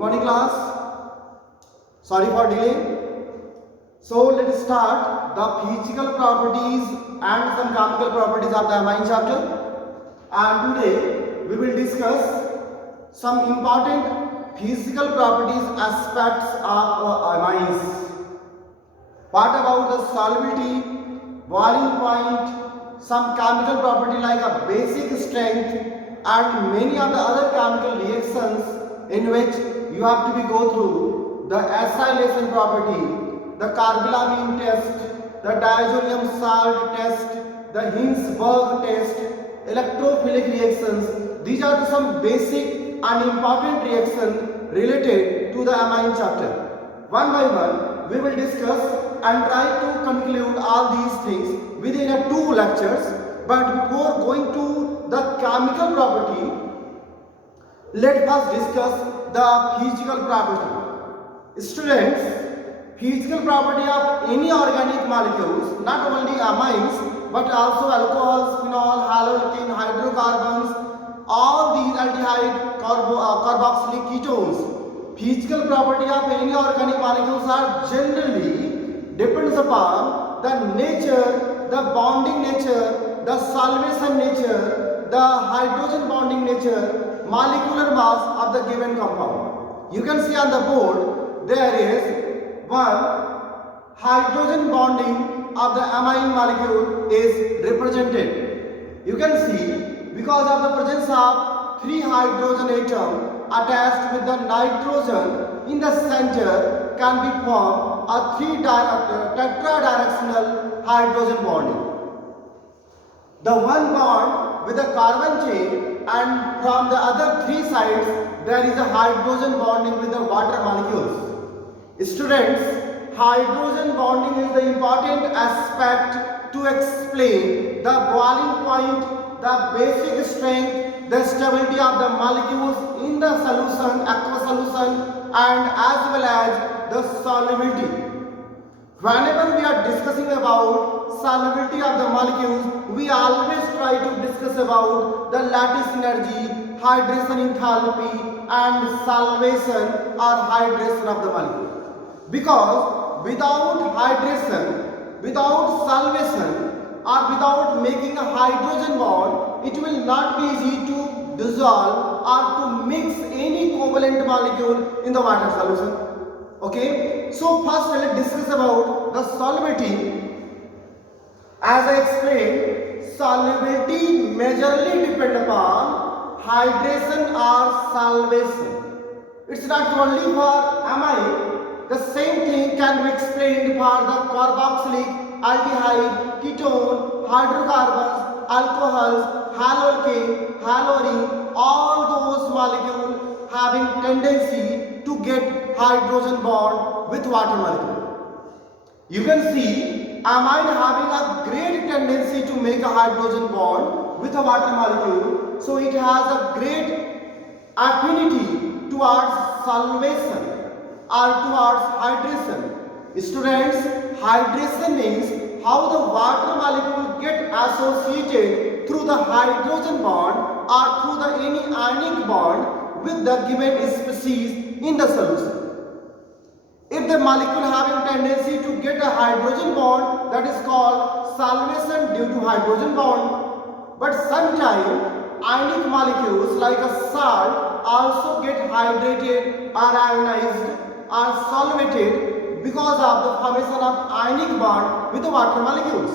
morning class. Sorry for delay. So let's start the physical properties and some chemical properties of the amine chapter. And today we will discuss some important physical properties aspects of amines. What about the solubility, boiling point, some chemical property like a basic strength and many of the other chemical reactions in which you have to go through the acylation property, the carbylamine test, the diazonium salt test, the Hinsberg test, electrophilic reactions. These are some basic and important reactions related to the amine chapter. One by one we will discuss and try to conclude all these things within 2 lectures. But before going to the chemical property, let us discuss the physical property. Students, physical property of any organic molecules, not only amines but also alcohols, phenol, haloalkane, hydrocarbons, all these aldehyde, carboxylic ketones. Physical property of any organic molecules are generally depends upon the nature, the bonding nature, the solvation nature, the hydrogen bonding nature, molecular mass of the given compound. You can see on the board there is one hydrogen bonding of the amine molecule is represented. You can see because of the presence of 3 hydrogen atom attached with the nitrogen in the center can be formed a tetradirectional hydrogen bonding. The one bond with the carbon chain and from the other 3 sides there is a hydrogen bonding with the water molecules. Students, hydrogen bonding is the important aspect to explain the boiling point, the basic strength, the stability of the molecules in the solution, aqueous solution, and as well as the solubility. Whenever we are discussing about solubility of the molecules, we always try to discuss about the lattice energy, hydration enthalpy, and solvation or hydration of the molecule. Because without hydration, without solvation, or without making a hydrogen bond, it will not be easy to dissolve or to mix any covalent molecule in the water solution. Okay, so first let's discuss about the solubility. As I explained, solubility majorly depend upon hydration or solvation. It's not only for amine, the same thing can be explained for the carboxylic, aldehyde, ketone, hydrocarbons, alcohols, haloalkane, halorine, all those molecules having tendency to get hydrogen bond with water molecule. You can see amine having a great tendency to make a hydrogen bond with a water molecule, so it has a great affinity towards solvation or towards hydration. Students, hydration means how the water molecule get associated through the hydrogen bond or through the any ionic bond with the given species in the solution. If the molecule having tendency to get a hydrogen bond, that is called solvation due to hydrogen bond. But sometimes ionic molecules like a salt also get hydrated or ionized or solvated because of the formation of ionic bond with the water molecules.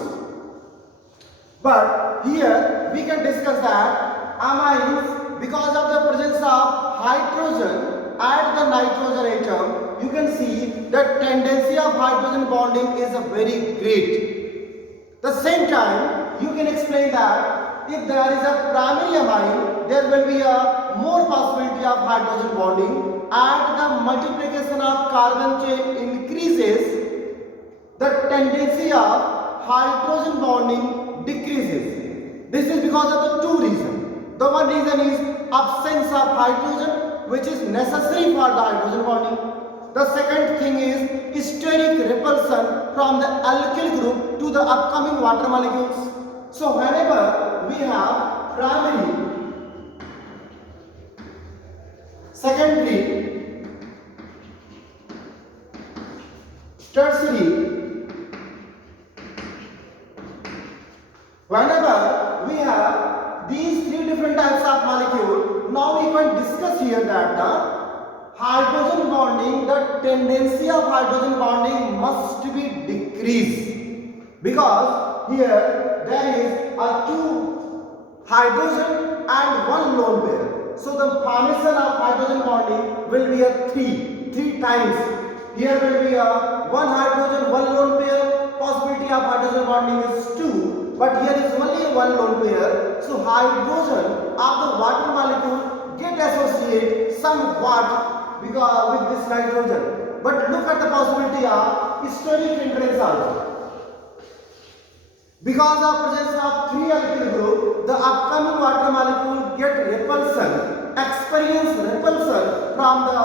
But here we can discuss that amines, because of the presence of hydrogen at the nitrogen atom, you can see the tendency of hydrogen bonding is very great. The same time, you can explain that if there is a primary amine, there will be a more possibility of hydrogen bonding. As the multiplication of carbon chain increases, the tendency of hydrogen bonding decreases. This is because of the 2 reasons. The one reason is absence of hydrogen, which is necessary for the hydrogen bonding. The second thing is steric repulsion from the alkyl group to the upcoming water molecules. So whenever we have primary, secondary tertiary, whenever we have these three different types of molecule, now we can discuss here that the hydrogen bonding, the tendency of hydrogen bonding must be decreased, because here there is a two hydrogen and one lone pair. So the formation of hydrogen bonding will be a three times. Here will be a one hydrogen, one lone pair. Possibility of hydrogen bonding is 2, but here is only one lone pair. So hydrogen of the water molecule get associated somewhat because with this nitrogen. But look at the possibility of steric hindrance also. Because of presence of 3 alkyl group, the upcoming water molecule get repulsion, experience repulsion from the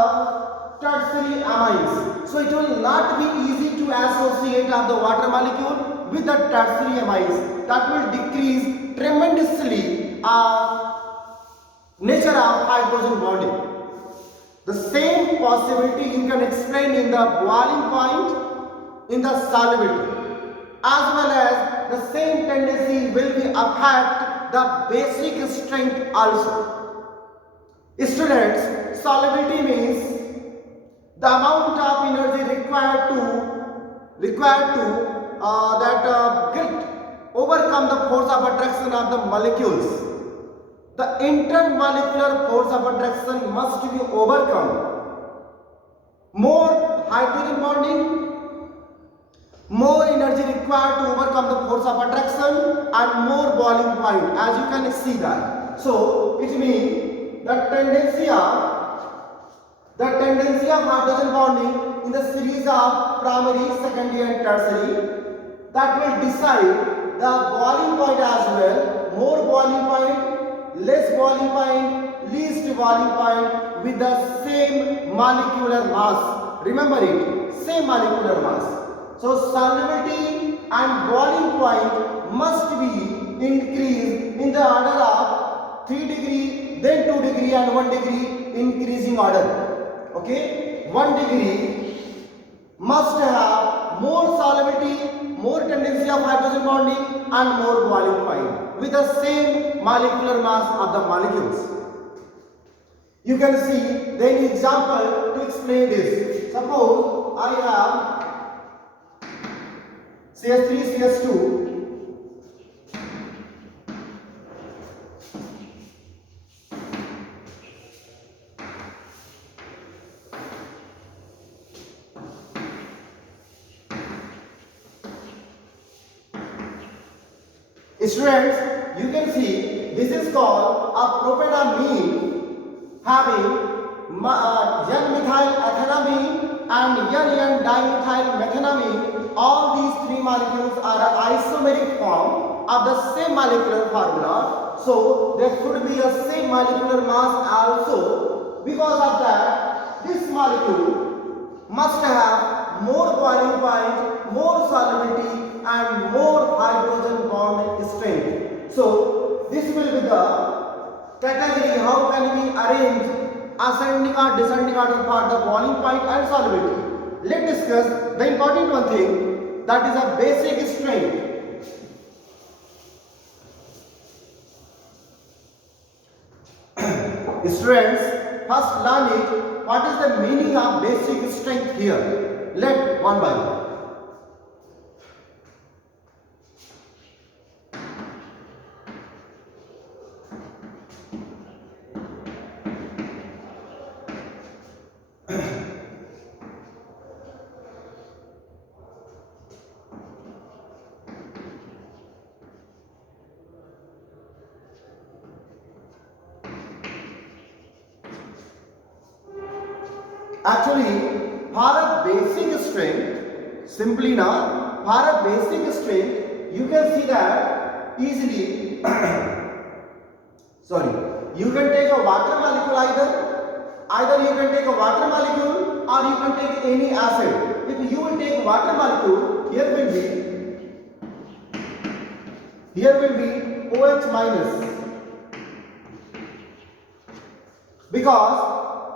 tertiary amines. So it will not be easy to associate of the water molecule with the tertiary amines. That will decrease tremendously nature of hydrogen bonding. The same possibility you can explain in the boiling point, in the solubility, as well as the same tendency will be affect the basic strength also. Students, solubility means the amount of energy required to overcome the force of attraction of the molecules. The intermolecular force of attraction must be overcome. More hydrogen bonding, more energy required to overcome the force of attraction, and more boiling point, as you can see that. So it means the tendency of hydrogen bonding in the series of primary, secondary and tertiary, that will decide the boiling point as well. More boiling point, less boiling point, least boiling point with the same molecular mass. Remember it, same molecular mass. So solubility and boiling point must be increased in the order of 3 degree, then 2 degree and 1 degree increasing order. Okay, 1 degree must have more solubility, more tendency of hydrogen bonding and more boiling point with the same molecular mass of the molecules. You can see the example to explain this. Suppose I have CH3, CH2. Students, you can see this is called a propanamine having N-methyl ethanamine and N-dimethyl methanamine. All these 3 molecules are isomeric form of the same molecular formula. So there could be a same molecular mass also. Because of that, this molecule must have more boiling point, more solubility and more hydrogen bond strength. So this will be the category how can we arrange ascending or descending order for the boiling point and solubility. Let's discuss the important one thing, that is a basic strength. Students, first learn it. What is the meaning of basic strength here? Let one by one. Actually, for a basic strength, simply now, for a basic strength, you can see that easily. You can take a water molecule either you can take a water molecule or you can take any acid. If you will take water molecule, here will be OH minus, because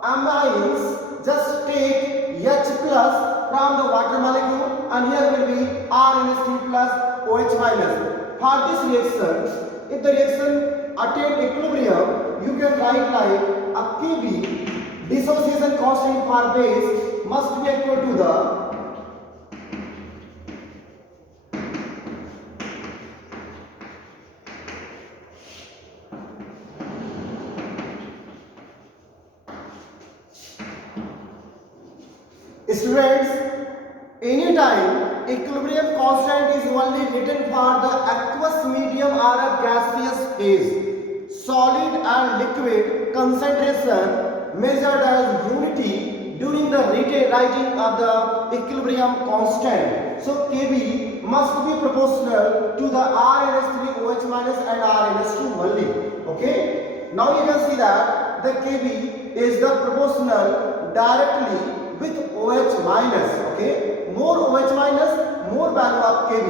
amines just take H plus from the water molecule, and here will be RNS3 plus OH minus. For this reaction, if the reaction attain equilibrium, you can write like a Kb dissociation constant for base must be equal to the students, anytime equilibrium constant is only written for the aqueous medium or a gaseous phase. Solid and liquid concentration measured as unity during the writing of the equilibrium constant. So Kb must be proportional to the RNS3 OH minus and RNS2 only. Okay. Now you can see that the Kb is the proportional directly with OH minus. Okay, more OH minus, more value of Kb.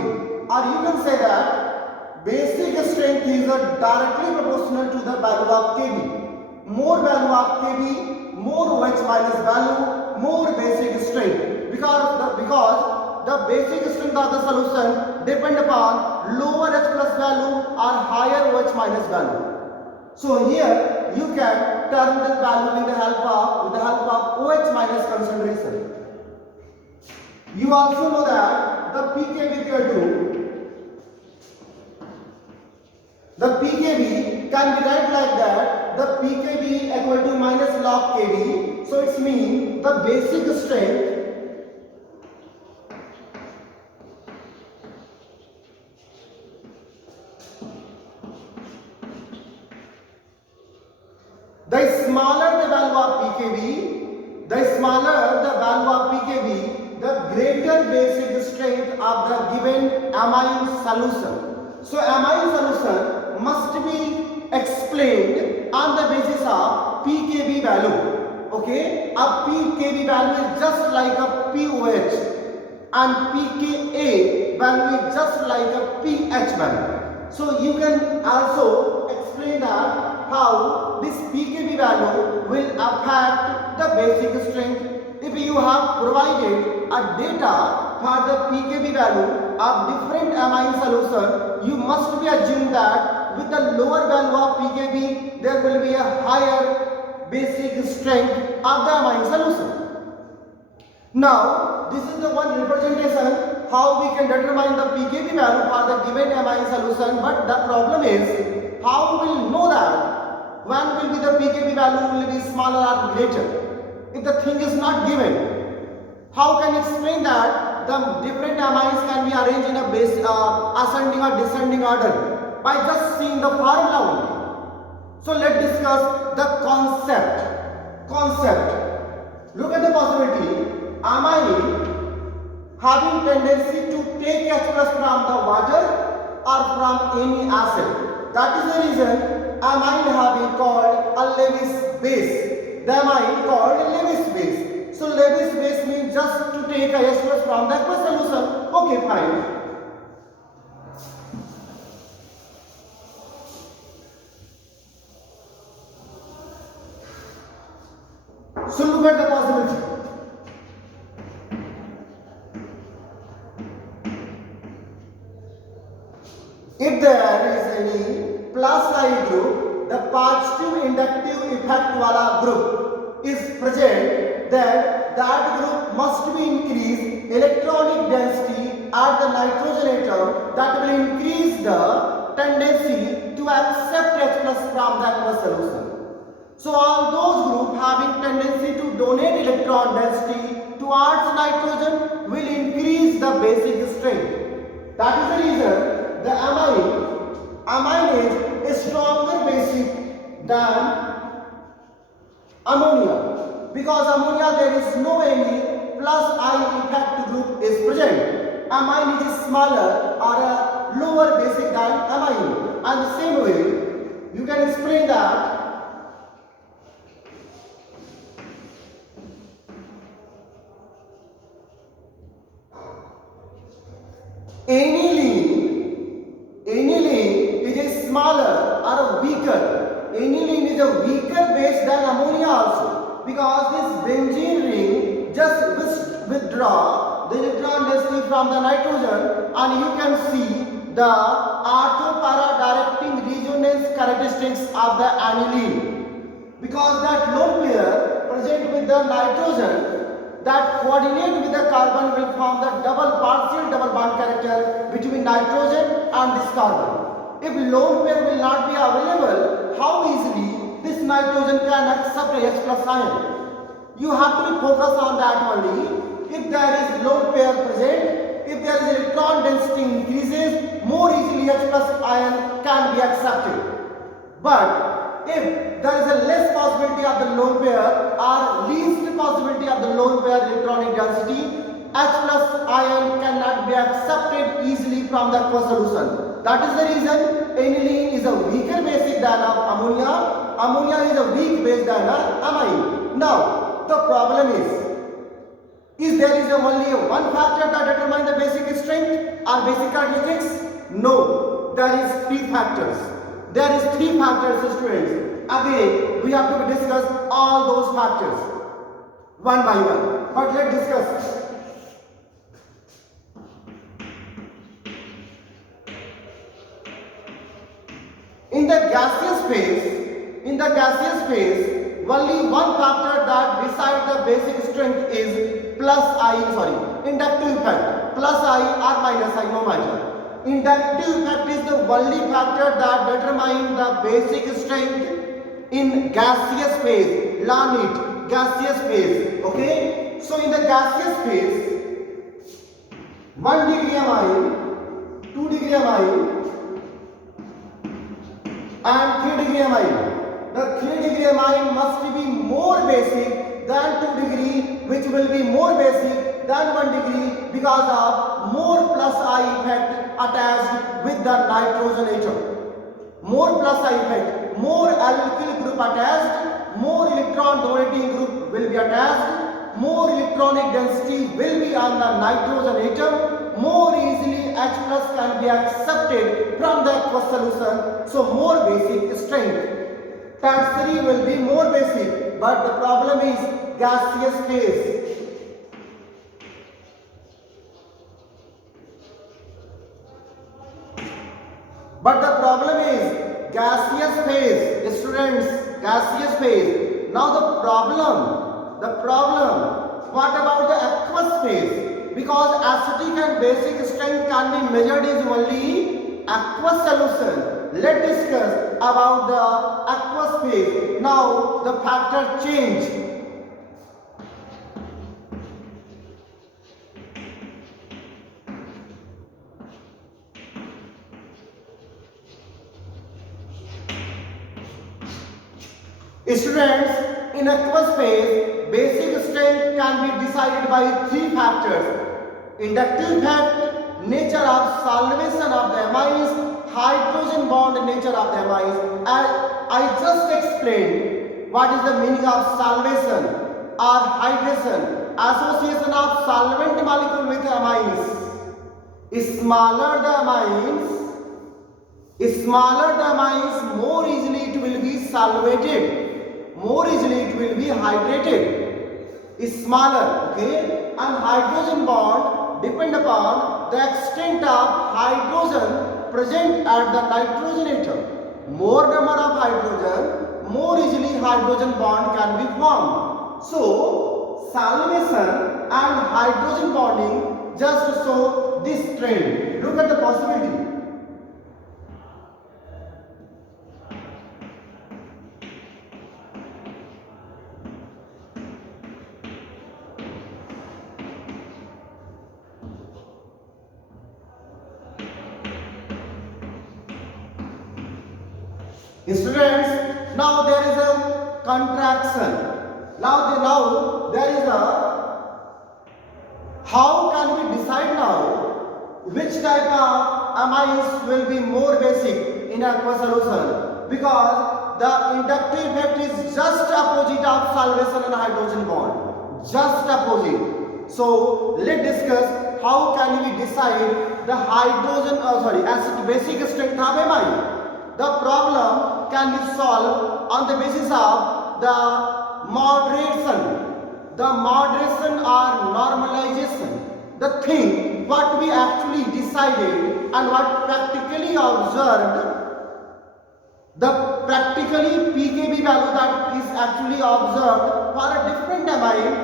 Or you can say that basic strength is directly proportional to the value of Kb. More value of Kb, more OH minus value, more basic strength. Because the basic strength of the solution depend upon lower H plus value or higher OH minus value. So here you can turn this value with the help of OH minus concentration. You also know that the pKb can be write like that. The pKb equal to minus log Kb. So it means the basic strength the smaller the value of pKb, the greater basic strength of the given amine solution. So amine solution must be explained on the basis of pKb value. Okay, a pKb value is just like a pOH and pKa value is just like a pH value. So you can also explain that how this pKb value will affect the basic strength. If you have provided a data for the pKb value of different amine solution, you must be assumed that with the lower value of pKb, there will be a higher basic strength of the amine solution. Now, this is the one representation how we can determine the pKb value for the given amine solution, but the problem is how we will know that when will be the pKb value will be smaller or greater if the thing is not given. How can you explain that the different amines can be arranged in a base ascending or descending order by just seeing the formula only? So let's discuss the concept. Look at the possibility. Amine having tendency to take H plus from the water or from any acid. That is the reason amine having called a Lewis base. The amine called Lewis base. So Lewis base means just to take a H plus from the aqueous solution. Okay, fine. So look at the possibility. If there is any plus I group, the positive inductive effect wala group is present, then that group must be increased electronic density at the nitrogen atom, that will increase the tendency to accept H plus from the aqueous solution. So all those groups having tendency to donate electron density towards nitrogen will increase the basic strength. That is the reason the amine is stronger basic than ammonia, because ammonia there is no any plus I effect group is present. Amine is smaller or a lower basic than amine, and the same way you can explain that aniline is a smaller or a weaker. Aniline is a weaker base than ammonia also, because this benzene ring just withdraw the electron density from the nitrogen, and you can see the orthopara directing resonance characteristics of the aniline, because that lone pair present with the nitrogen that coordinate with the carbon will form the partial double bond character between nitrogen and this carbon. If lone pair will not be available, how easily this nitrogen can accept H plus ion? You have to focus on that only. If there is lone pair present, if there is electron density increases, more easily H plus ion can be accepted. But if there is a less possibility of the lone pair or least possibility of the lone pair electronic density, H plus ion cannot be accepted easily from the aqueous solution. That is the reason aniline is a weaker basic than ammonia. Ammonia is a weak base than amine. Now, the problem is there only one factor that determines the basic strength or basic characteristics? No, there is three factors. There is three factors, students. Again, we have to discuss all those factors one by one. But let's discuss. In the gaseous phase, only one factor that decides the basic strength is inductive effect. Plus I or minus I, no matter. Inductive effect is the only factor that determines the basic strength in gaseous phase. Learn it. Gaseous phase. Okay? So in the gaseous phase, 1 degree amine, 2 degree amine, and 3 degree amine. The 3 degree amine must be more basic than 2 degree, which will be more basic than 1 degree because of more plus I effect attached with the nitrogen atom. More plus I effect, more alkyl group attached, more electron donating group will be attached, more electronic density will be on the nitrogen atom, more easily H plus can be accepted from the aqueous solution, so more basic strength. Tertiary will be more basic, but the problem is gaseous phase. But the problem is gaseous phase, students, gaseous phase. Now the problem, what about the aqueous phase? Because acidic and basic strength can be measured is only aqueous solution. Let's discuss about the aqueous phase. Now the factor change. Students, in aqueous phase, basic strength can be decided by three factors. Inductive effect, nature of solvation of the amines, hydrogen bond nature of the amines. I just explained what is the meaning of solvation or hydration, association of solvent molecule with amines. Smaller the amines, more easily it will be solvated. More easily it will be hydrated. Is smaller, okay? And hydrogen bond depend upon the extent of hydrogen present at the nitrogen atom. More number of hydrogen, more easily hydrogen bond can be formed. So salvation and hydrogen bonding just show this trend. Look at the possibility. Students, now there is a contraction. Now there is a, how can we decide now which type of amines will be more basic in aqueous solution? Because the inductive effect is just opposite of solvation and hydrogen bond. Just opposite. So let's discuss how can we decide the acid basic strength of amine. The problem can be solved on the basis of the moderation. the moderation or normalization, the thing what we actually decided and what practically observed, the practically pKb value that is actually observed for a different amine,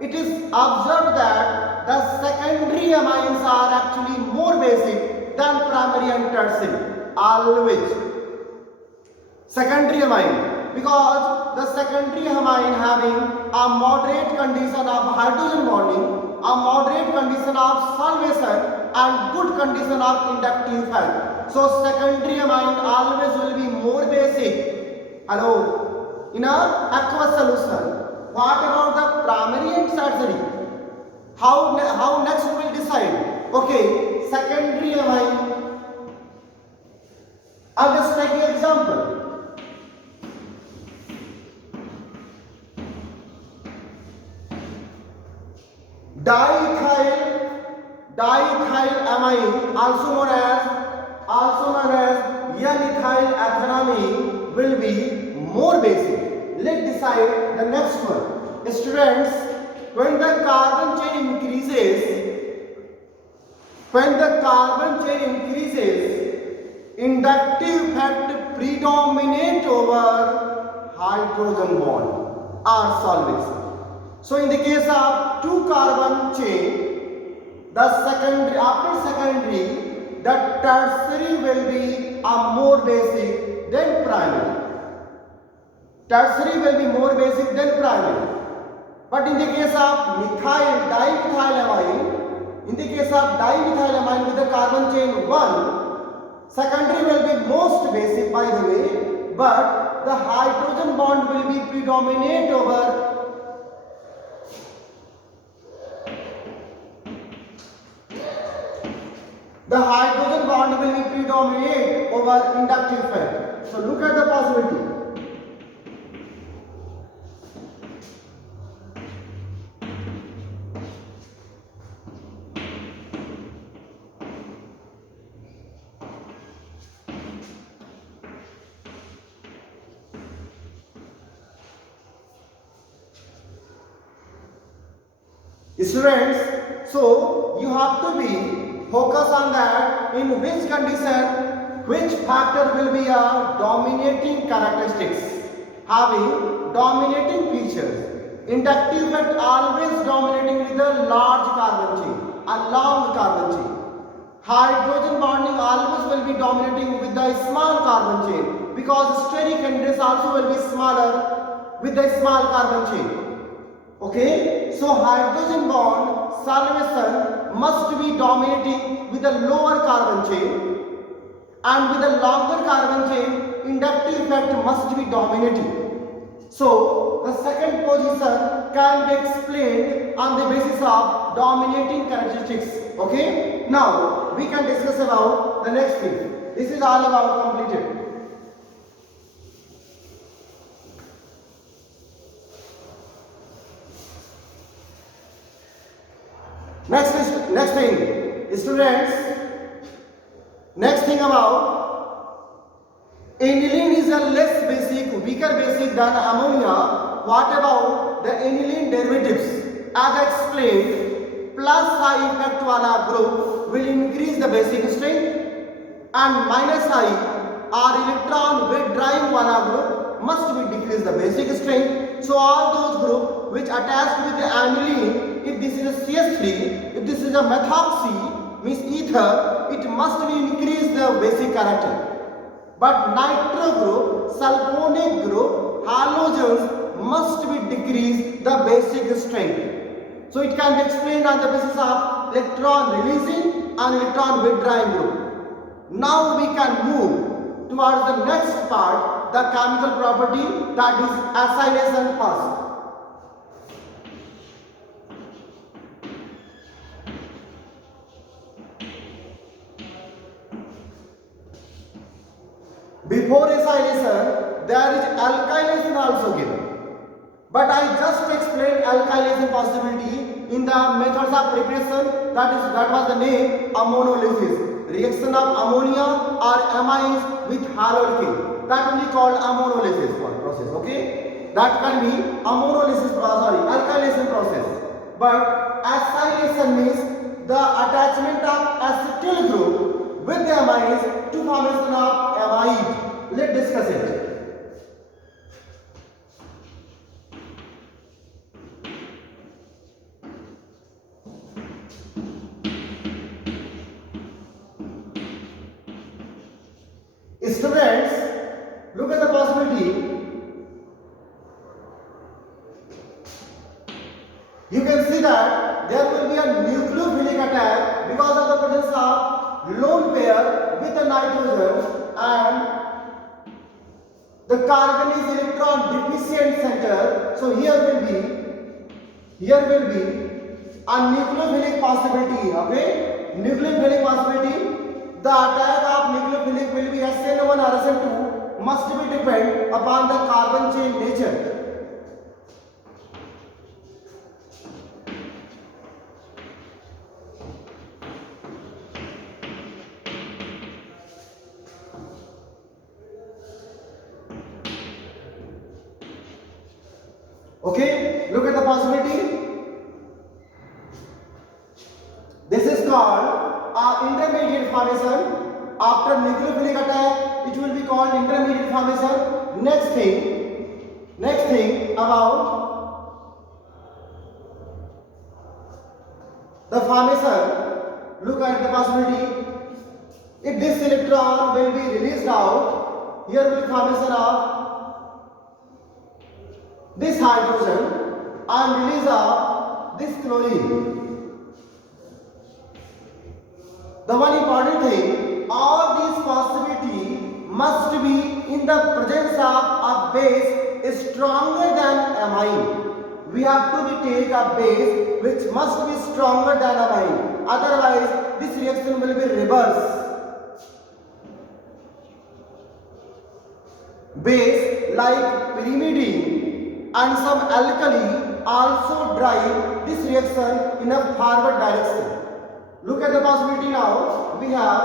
it is observed that the secondary amines are actually more basic than primary and tertiary. Always secondary amine, because the secondary amine having a moderate condition of hydrogen bonding, a moderate condition of solvation and good condition of inductive effect. So secondary amine always will be more basic. Hello, in a aqueous solution. What about the primary and tertiary? How next we will decide? Okay, secondary amine. I'll just take an example. Diethylamine, also known as N-ethylethanamine, will be more basic. Let's decide the next one. Students, when the carbon chain increases, inductive effect predominate over hydrogen bond or solvation. So in the case of two carbon chain, after secondary, the tertiary will be a more basic than primary. Tertiary will be more basic than primary. But in the case of dimethylamine with the carbon chain 1, secondary will be most basic by the way, but the hydrogen bond will be predominate over inductive effect. So look at the possibility. Students, so you have to be focused on that in which condition, which factor will be a dominating characteristics, having dominating features. Inductive effect always dominating with a large carbon chain, a long carbon chain. Hydrogen bonding always will be dominating with the small carbon chain, because steric hindrance also will be smaller with the small carbon chain. Okay, so hydrogen bond solvation must be dominating with a lower carbon chain, and with a longer carbon chain, inductive effect must be dominating. So the second position can be explained on the basis of dominating characteristics. Okay, now we can discuss about the next thing. This is all about completed. Next thing, students. Next thing about aniline is a less basic, weaker basic than ammonia. What about the aniline derivatives? As I explained, plus I effect wala group will increase the basic strength, and minus I or electron withdrawing wala group must be decrease the basic strength. So all those groups which attached with the aniline, if this is a CH3, if this is a methoxy, means ether, it must be increase the basic character. But nitro group, sulfonic group, halogens must be decrease the basic strength. So it can be explained on the basis of electron releasing and electron withdrawing group. Now we can move towards the next part, the chemical property, that is acylation first. Before acylation, there is alkylation also given. But I just explained alkylation possibility in the methods of preparation, that was the name ammonolysis. Reaction of ammonia or amines with haloalkane. That will be called ammonolysis process. Okay. that can be ammonolysis process, alkylation process. But acylation means the attachment of acetyl group with the amines to formation of amide. Let's discuss it. Students, look at the possibility. You can see that there will be a nucleophilic attack because of the presence of lone pair with the nitrogen, and the carbon is electron deficient center. So here will be a nucleophilic possibility. Okay, nucleophilic possibility. The attack of nucleophilic will be SN1 or SN2 must be depend upon the carbon chain nature. Okay, look at the possibility. This is called intermediate formation. After nucleophilic attack, it will be called intermediate formation. Next thing about the formation. Look at the possibility. If this electron will be released out, here will be formation of this hydrogen and release of this chlorine. The one important thing, all these possibilities must be in the presence of a base stronger than amine. We have to take a base which must be stronger than amine. Otherwise, this reaction will be reversed. Base like pyrimidine and some alkali also drive this reaction in a forward direction. Look at the possibility now. We have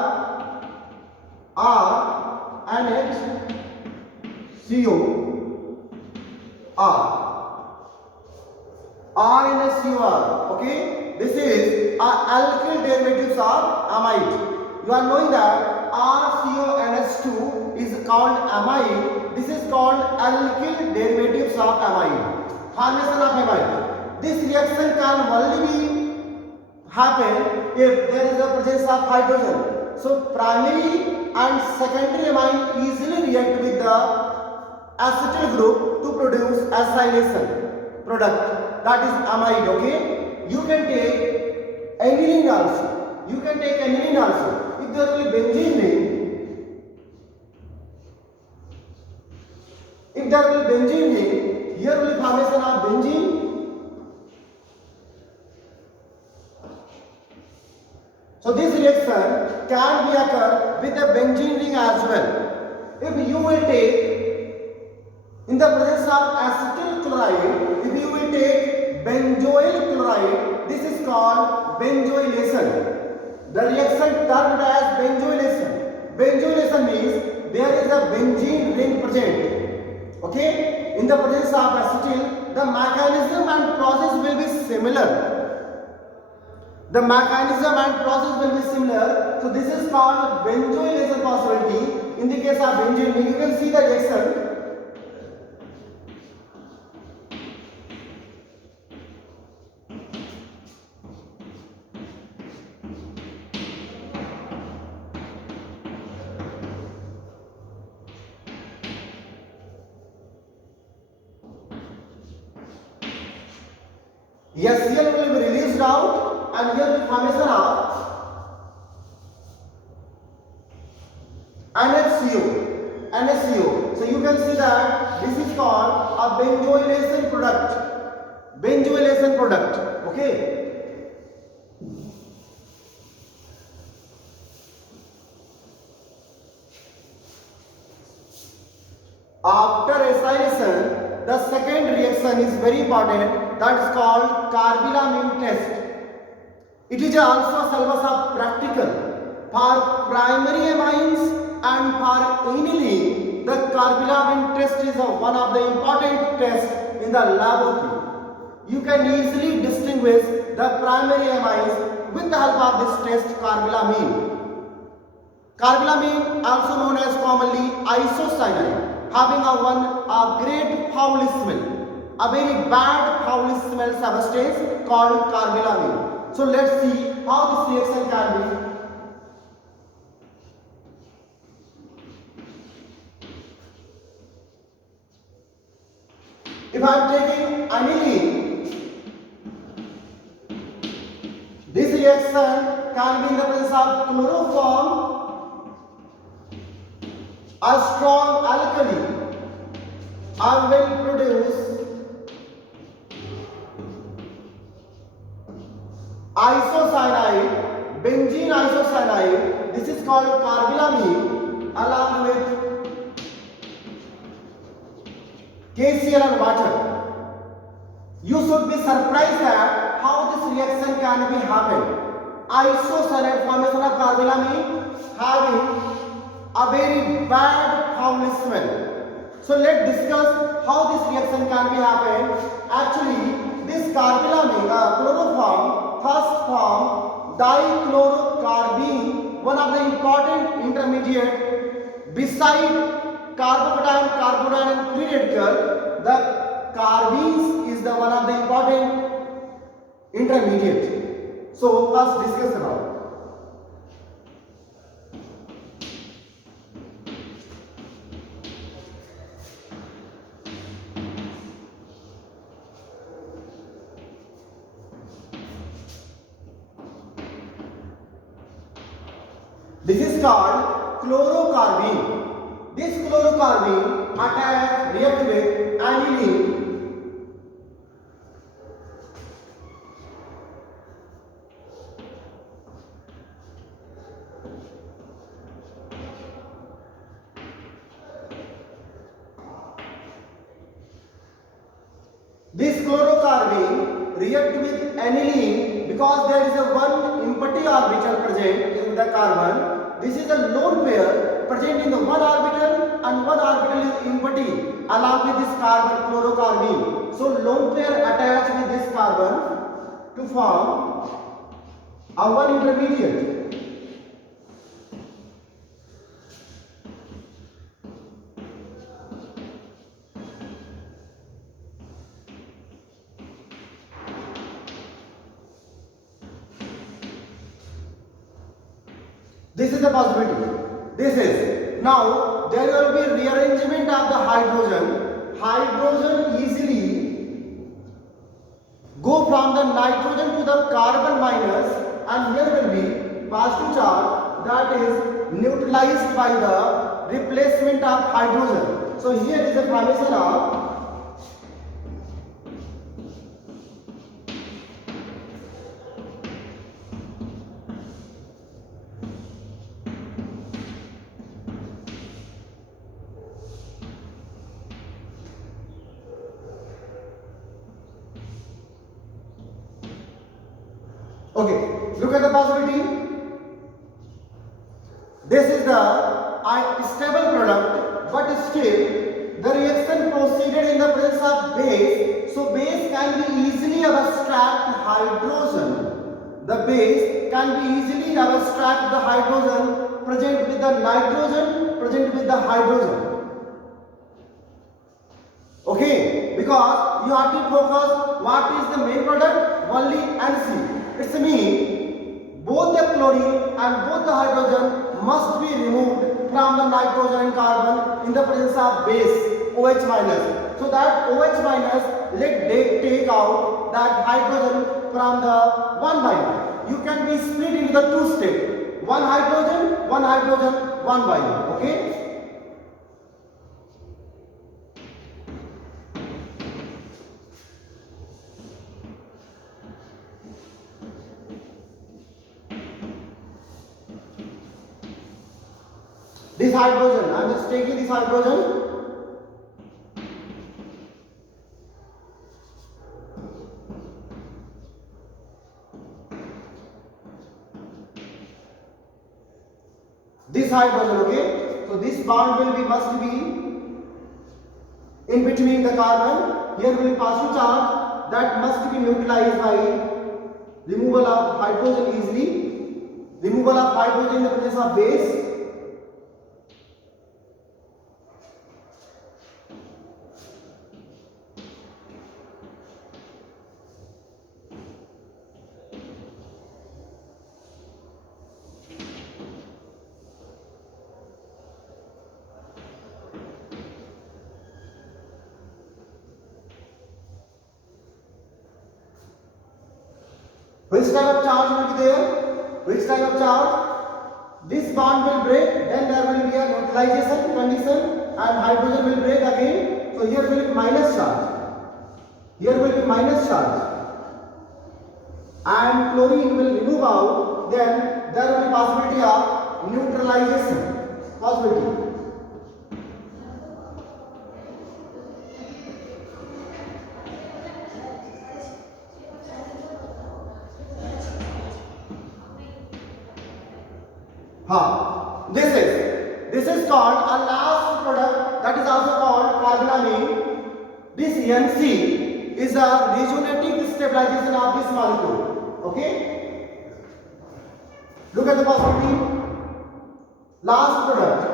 R and HCO R. RNHCOR. Okay, this is alkyl derivatives of amide. You are knowing that RCONH2 is called amide. This is called alkyl derivatives of amide. Formation of amide. This reaction can only be happen if there is a presence of hydrogen. So primary and secondary amine easily react with the acetyl group to produce acylation product, that is amide. Okay, you can take aniline also. If there will be benzene ring, here will be formation of benzene. So this reaction can be occur with the benzene ring as well. If you will take in the presence of acetyl chloride, if you will take benzoyl chloride, this is called benzoylation. The reaction termed as benzoylation. Benzoylation means there is a benzene ring present. Okay, in the presence of acetyl, the mechanism and process will be similar. The mechanism and process will be similar. So this is called benzoylation possibility. In the case of benzene, you can see the reaction. HCl will be released out, and here the formation of NHCO. So you can see that this is called a benzoylation product. Okay. After acylation, the second reaction is very important, that is called carbylamine test. It is also a syllabus of practical for primary amines and for aniline. the carbamine test is one of the important tests in the laboratory. You can easily distinguish the primary amines with the help of this test carbamine. Carbamine, also known as commonly isocyanide, having a great foul smell, a very bad foul smell substance called carbamine. So let's see how this reaction can be. If I am taking aniline, this reaction can be in the presence of chloroform, a strong alkali, and will produce isocyanide, benzene isocyanide. This is called carbamine, along with KCl and water. You should be surprised at how this reaction can be happened. Isocyanide formation of carbamine having a very bad foul smell. So let's discuss how this reaction can be happened. Actually, this carbamine, chloroform, first form dichlorocarbene, one of the important intermediate beside carbocation, carbonyl and free radical. The carbenes is the one of the important intermediate. So let's discuss about. This is called chlorocarbene. This chlorocarbene react with aniline. This chlorocarbene react with aniline because there is a one empty orbital present in the carbon. This is a lone pair present in the one orbital and one orbital is empty along with this carbon chlorocarbene. So lone pair attached with this carbon to form a one intermediate. This is the possibility. This is. Now, there will be rearrangement of the hydrogen. Hydrogen easily go from the nitrogen to the carbon minus, and here will be positive charge that is neutralized by the replacement of hydrogen. So, here is the formation of okay, look at the possibility. This is the stable product, but still the reaction proceeded in the presence of base. So base can be easily abstract hydrogen. The base can be easily abstract the hydrogen present with the nitrogen, present with the hydrogen. Okay, because you have to focus what is the main product, only NC. It's mean both the chlorine and both the hydrogen must be removed from the nitrogen and carbon in the presence of base OH minus. So that OH minus, let take out that hydrogen from the one binder. You can be split into the two steps. One hydrogen, one binder. Okay. This hydrogen, I am just taking this hydrogen. This hydrogen, okay. So this bond will be must be in between the carbon. Here will be positive charge that must be neutralized by removal of hydrogen easily. Removal of hydrogen in the presence of base. Which type of charge will be there? Which type of charge? This bond will break, then there will be a neutralization condition and hydrogen will break again. So here will be minus charge. Here will be minus charge. And chlorine will remove out, then there will be possibility of neutralization. Possibility. This is called a last product, that is also called carbonamine. This NC is a resonating stabilization of this molecule. Okay? Look at the possibility. Last product.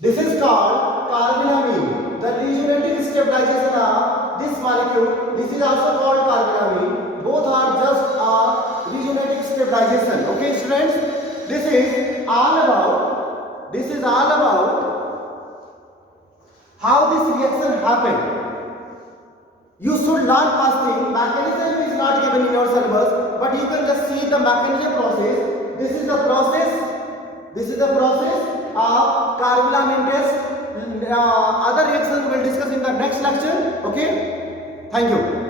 This is called carbonamine. The resonating stabilization of this molecule, this is also called carbonamine. Both are just a resonating stabilization. Okay, students? This is all about how this reaction happened. You should learn first thing. Mechanism is not given in your syllabus, but you can just see the mechanism process. This is the process of carbonamine test. Other reactions we will discuss in the next lecture. Okay, thank you.